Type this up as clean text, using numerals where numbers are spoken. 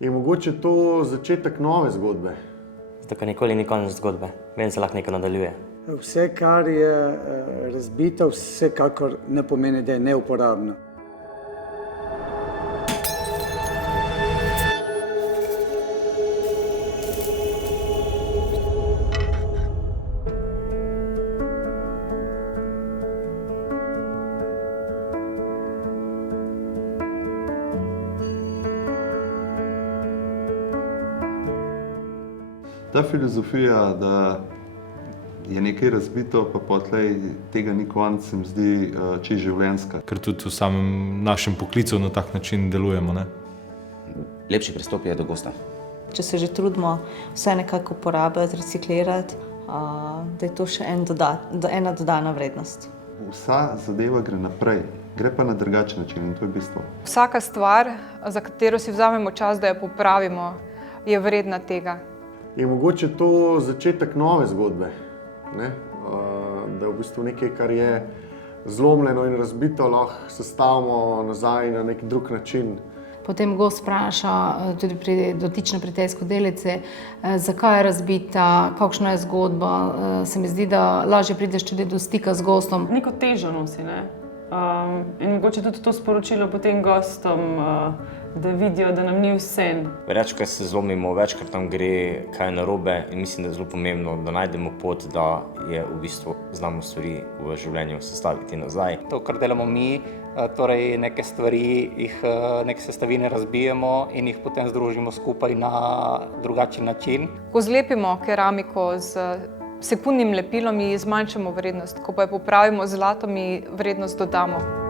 Je mogoče to začetek nove zgodbe? Zato, ker nikoli ni konec zgodbe, vedno se lahko nekaj nadaljuje. Vse, kar je razbito, vsekakor ne pomeni, da je neuporabno. Ta filozofija, da je nekaj razbito, pa potlej tega ni konec, se mi zdi čisto življenjska. Ker tudi v samem našem poklicu na tak način delujemo. Ne? Lepši pristop je do gosta. Če se že trudimo vse nekako uporabljati, reciklirati, da je to še ena dodana vrednost. Vsa zadeva gre naprej, gre pa na drugačen način in to je bistvo. Vsaka stvar, za katero si vzamemo čas, da jo popravimo, je vredna tega. Je mogoče to začetek nove zgodbe, ne? Da v bistvu nekaj, kar je zlomljeno in razbito, lahko sestavimo nazaj na nek drug način. Potem gost vpraša tudi dotične pri tej skodelici, zakaj je razbita, kakšna je zgodba. Se mi zdi, da lažje prideš tudi do stika z gostom. Neko težo nosi, ne? In mogoče tudi to sporočilo potem gostom, da vidijo, da nam ni vseeno. Večkrat se zlomimo, večkrat nam gre kaj narobe in mislim, da je zelo pomembno, da najdemo pot, da je v bistvu znamo stvari v življenju sestaviti nazaj. To, kar delamo mi, torej neke stvari, neke sestavine razbijemo in jih potem združimo skupaj na drugačen način. Ko zlepimo keramiko z sekundnim lepilom, ji zmanjšamo vrednost, ko pa jo popravimo z zlatom, ji vrednost dodamo.